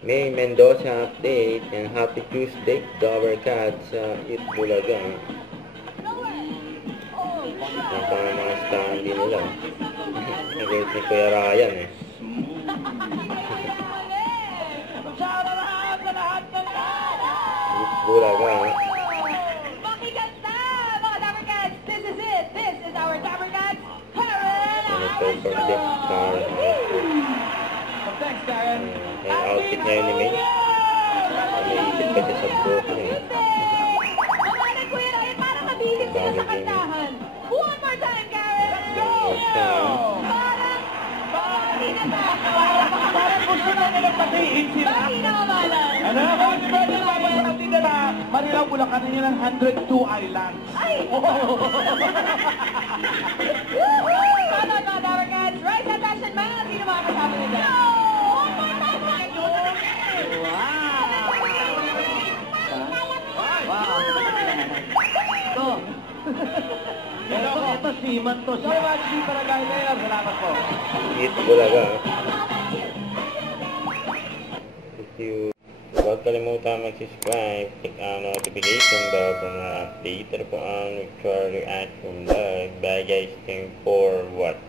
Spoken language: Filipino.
May Mendoza update and happy Tuesday to our cats sa Itbulaga. Ang mga stand din nila. Nag-rate ni Kuya Ryan eh. Itbulaga. Makikanta! Mga Dapper Cats, this is it! This is our Dapper Cats Karen! Ano perform din? Karen. Thanks, Karen. Yung outfit ngayon ni May. Naisip kasi sa buhok niya. Mawalan ko yun ay para mabilis sila sa kantahan. One more time, Karen! Let's go! Parang gusto na nila patiin sila. Bakit nakamalan? Ano? Happy birthday, babasakit din nila. Marilaw, Bulacan nyo ng 102 Islands. Ay! Woohoo! Come on, mga Dapper Cats! Rise and fashion man! Sino mga kasama nila? One more time! Ito, siman to. So much, di para guys. Salamat po. Itbulaga. If you huwag kalimutan mag-subscribe, click ang notification bell para ma-update po ang actual reaction vlog. Bye guys, thank you for what?